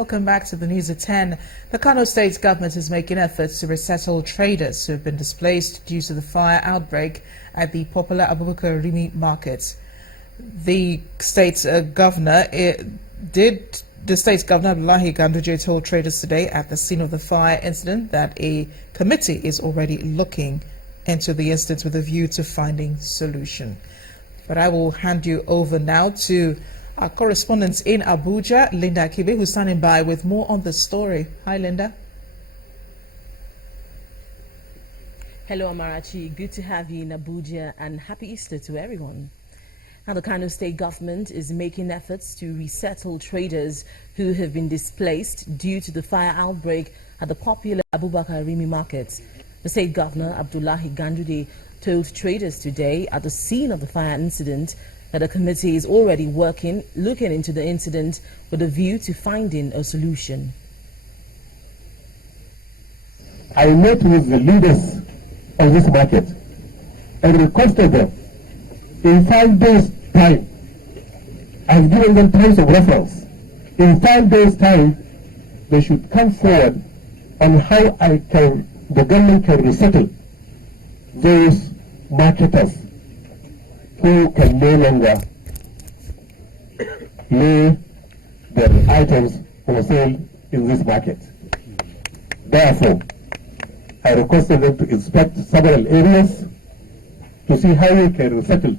Welcome back to the news at 10. The Kano State government is making efforts to resettle traders who have been displaced due to the fire outbreak at the popular Abubakar Rimi market. The state's governor Abdullahi Ganduje told traders today at the scene of the fire incident that a committee is already looking into the incident with a view to finding solution. But I will hand you over now to our correspondent in Abuja, Linda Kibe, who's standing by with more on the story. Hi, Linda. Hello, Amarachi. Good to have you in Abuja, and happy Easter to everyone. Now, the Kano State government is making efforts to resettle traders who have been displaced due to the fire outbreak at the popular Abubakar Rimi market. The state governor, Abdullahi Ganduje, told traders today at the scene of the fire incident that a committee is already looking into the incident with a view to finding a solution. I met with the leaders of this market and requested them in 5 days' time. I've given them terms of reference. In 5 days' time, they should come forward on how the government can resettle those marketers who can no longer lay their items for sale in this market. Therefore, I requested them to inspect several areas to see how we can resettle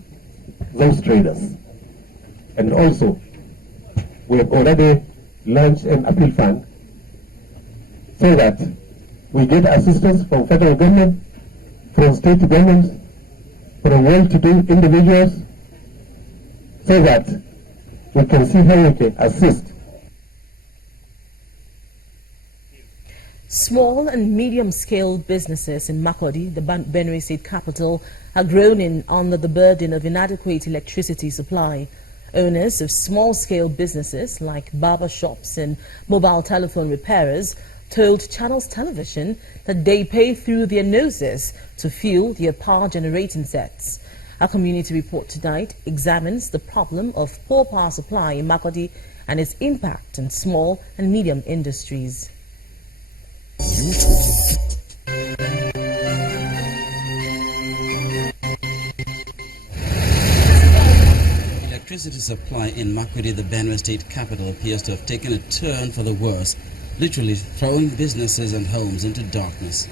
those traders. And also, we have already launched an appeal fund so that we get assistance from federal government, from state governments, from well-to-do individuals, so that we can see how we can assist. Small and medium-scale businesses in Makurdi, the Benue State capital, are groaning under the burden of inadequate electricity supply. Owners of small-scale businesses like barber shops and mobile telephone repairers told Channels Television that they pay through their noses to fuel their power generating sets. Our community report tonight examines the problem of poor power supply in Makurdi and its impact on small and medium industries. Electricity supply in Makurdi, the Benue State capital, appears to have taken a turn for the worse, literally throwing businesses and homes into darkness.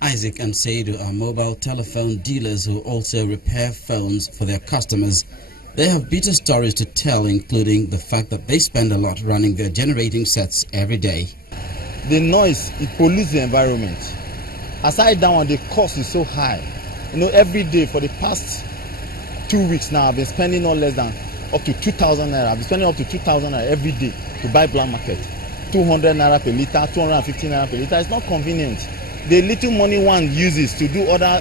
Isaac and Saidu are mobile telephone dealers who also repair phones for their customers. They have bitter stories to tell, including the fact that they spend a lot running their generating sets every day. The noise, it pollutes the environment. Aside that one, the cost is so high. Every day for the past 2 weeks now, I've been spending no less than up to 2,000 naira. I've been spending up to 2,000 naira every day to buy black market. 200 naira per liter, 250 naira per liter. It's not convenient. The little money one uses to do other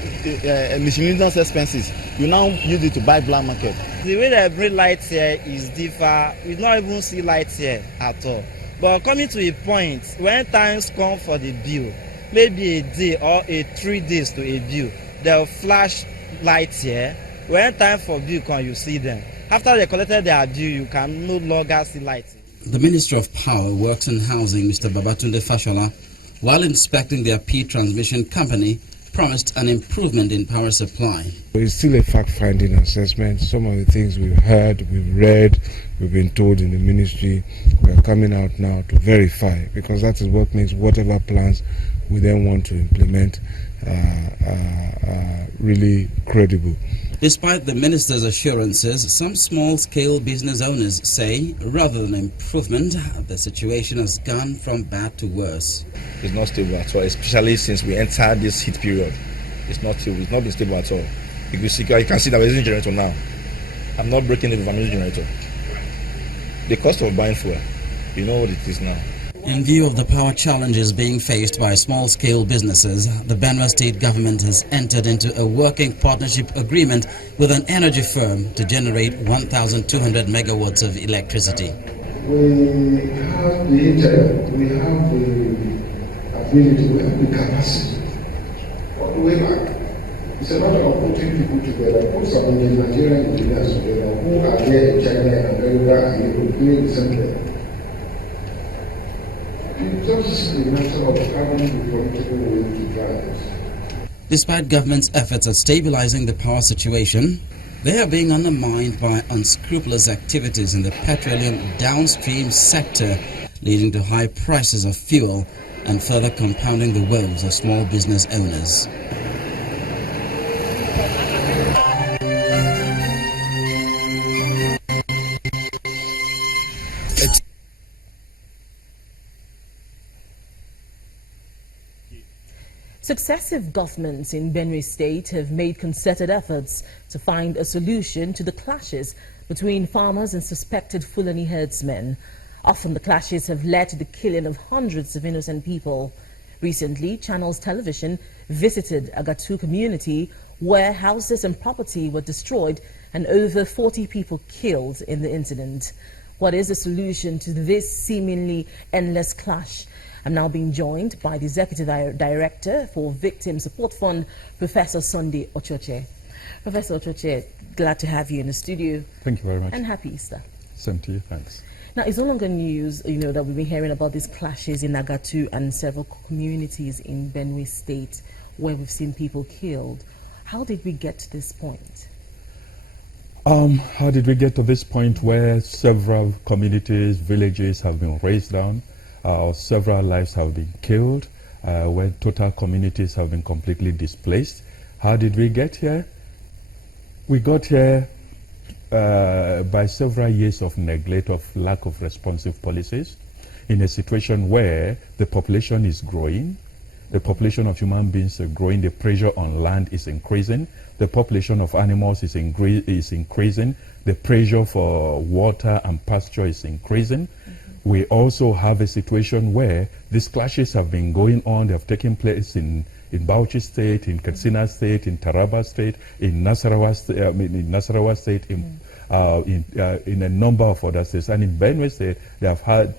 miscellaneous expenses, you now use it to buy black market. The way they bring lights here is different. We don't even see lights here at all. But coming to a point, when times come for the bill, maybe a day or 3 days to a bill, they'll flash lights here. When time for bill comes, you see them. After they collected their bill, you can no longer see lights. The Minister of Power, Works and Housing, Mr. Babatunde Fashola, while inspecting their P transmission company, promised an improvement in power supply. It's still a fact-finding assessment. Some of the things we've heard, we've read, we've been told in the ministry, we're coming out now to verify, because that is what makes whatever plans we then want to implement really credible. Despite the minister's assurances, some small-scale business owners say, rather than improvement, the situation has gone from bad to worse. It's not stable at all, especially since we entered this heat period. It's not stable. It's not been stable at all. You can see that we're using a generator now. I'm not breaking it if I'm using a generator. The cost of buying fuel, you know what it is now. In view of the power challenges being faced by small-scale businesses, the Benue State government has entered into a working partnership agreement with an energy firm to generate 1,200 megawatts of electricity. We have the internet, we have the ability, we have the capacity. But way back, it's a matter of putting people together, put some Nigerian engineers together who are there in China and America and Europe doing the same thing. It's just a matter of having the political will to drive this. Despite government's efforts at stabilizing the power situation, they are being undermined by unscrupulous activities in the petroleum downstream sector, leading to high prices of fuel and further compounding the woes of small business owners. Successive governments in Benue State have made concerted efforts to find a solution to the clashes between farmers and suspected Fulani herdsmen. Often the clashes have led to the killing of hundreds of innocent people. Recently, Channels Television visited Agatu community where houses and property were destroyed and over 40 people killed in the incident. What is the solution to this seemingly endless clash? I'm now being joined by the Executive Director for Victim Support Fund, Professor Sunday Ochoche. Professor Ochoche, glad to have you in the studio. Thank you very much. And happy Easter. Same to you, thanks. Now, it's no longer news, that we've been hearing about these clashes in Agatu and several communities in Benue State where we've seen people killed. How did we get to this point? How did we get to this point where several communities, villages have been razed down? Several lives have been killed, where total communities have been completely displaced. How did we get here? We got here by several years of neglect, of lack of responsive policies, in a situation where the population is growing, the population of human beings are growing, the pressure on land is increasing, the population of animals is increasing, the pressure for water and pasture is increasing. We also have a situation where these clashes have been going on. They have taken place in Bauchi State, in Katsina State, in Taraba State, in Nasarawa State, in a number of other states. And in Benue State, they have had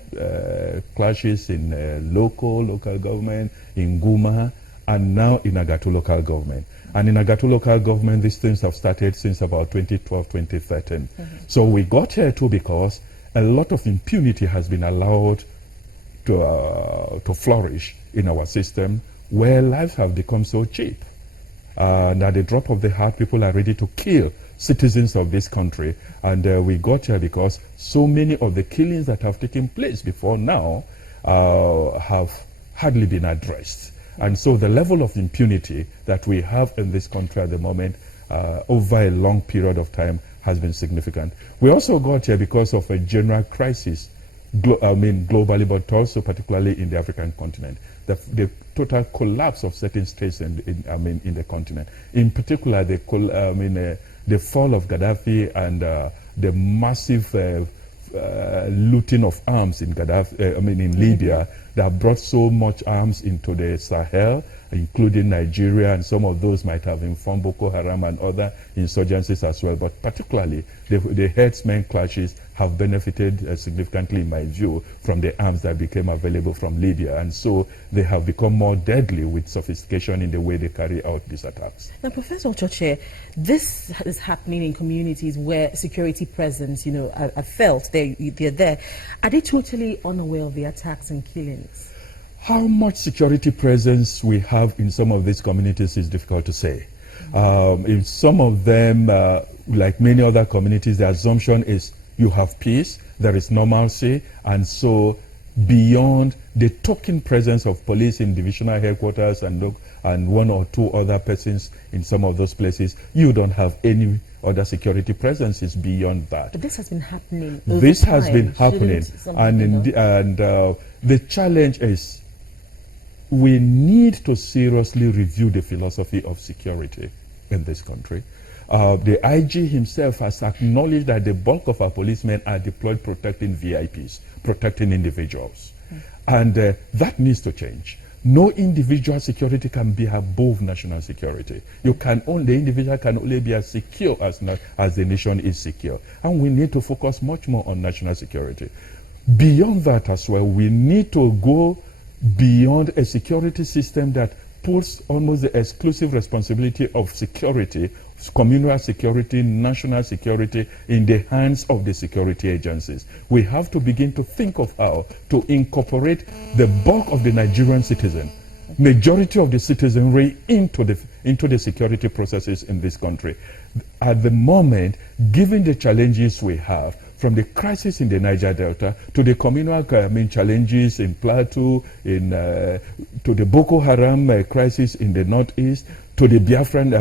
clashes in local government, in Guma, and now in Agatu local government. And in Agatu local government, these things have started since about 2012, 2013. So we got here too because a lot of impunity has been allowed to flourish in our system, where lives have become so cheap. And at the drop of the hat, people are ready to kill citizens of this country. And we got here because so many of the killings that have taken place before now have hardly been addressed. And so the level of impunity that we have in this country at the moment, over a long period of time, has been significant. We also got here because of a general crisis, globally, but also particularly in the African continent. The total collapse of certain states in the continent. In particular, the fall of Gaddafi and the massive looting of arms in Libya, that brought so much arms into the Sahel, including Nigeria, and some of those might have informed Boko Haram and other insurgencies as well. But particularly, the herdsmen clashes have benefited significantly, in my view, from the arms that became available from Libya. And so they have become more deadly with sophistication in the way they carry out these attacks. Now, Professor Ochoche, this is happening in communities where security presence, are felt. They're there. Are they totally unaware of the attacks and killings? How much security presence we have in some of these communities is difficult to say. In some of them, like many other communities, the assumption is you have peace, there is normalcy, and so beyond the token presence of police in divisional headquarters and one or two other persons in some of those places, you don't have any other security presences beyond that. But this has been happening. This has been happening, and the challenge is we need to seriously review the philosophy of security in this country. The IG himself has acknowledged that the bulk of our policemen are deployed protecting VIPs, protecting individuals. And that needs to change. No individual security can be above national security. The individual can only be as secure as the nation is secure. And we need to focus much more on national security. Beyond that as well, we need to go beyond a security system that puts almost the exclusive responsibility of security, communal security, national security, in the hands of the security agencies. We have to begin to think of how to incorporate the bulk of the Nigerian citizen, majority of the citizenry, into the security processes in this country. At the moment, given the challenges we have, from the crisis in the Niger Delta to the communal challenges in Plateau, to the Boko Haram crisis in the Northeast, to the Biafran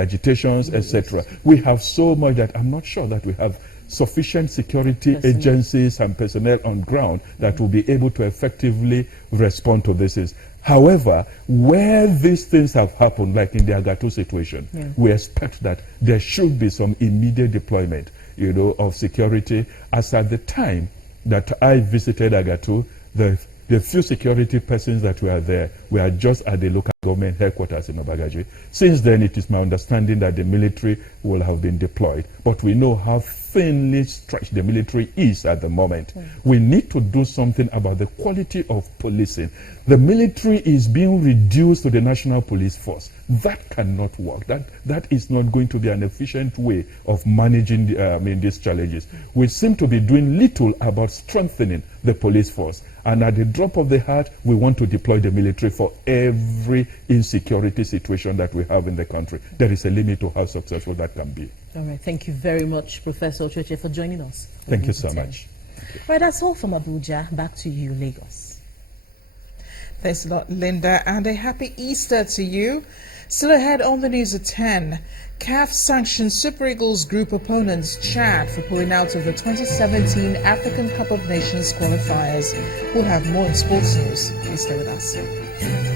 agitations, etc. We have so much that I'm not sure that we have sufficient security agencies and personnel on ground that will be able to effectively respond to this. However, where these things have happened, like in the Agato situation, we expect that there should be some immediate deployment, of security. As at the time that I visited Agato, the few security persons that were there were just at the local government headquarters in Obagaji. Since then, it is my understanding that the military will have been deployed. But we know how thinly stretched the military is at the moment. We need to do something about the quality of policing. The military is being reduced to the National Police Force. That cannot work. That is not going to be an efficient way of managing these challenges. We seem to be doing little about strengthening the police force. And at the drop of the hat, we want to deploy the military for every insecurity situation that we have in the country. There is a limit to how successful that can be. All right. Thank you very much, Professor Ocheche, for joining us. Thank you so much. Right, that's all from Abuja. Back to you, Lagos. Thanks a lot, Linda, and a happy Easter to you. Still ahead on the news at 10, CAF sanctions Super Eagles group opponents Chad for pulling out of the 2017 African Cup of Nations qualifiers. We'll have more in sports news. Please stay with us.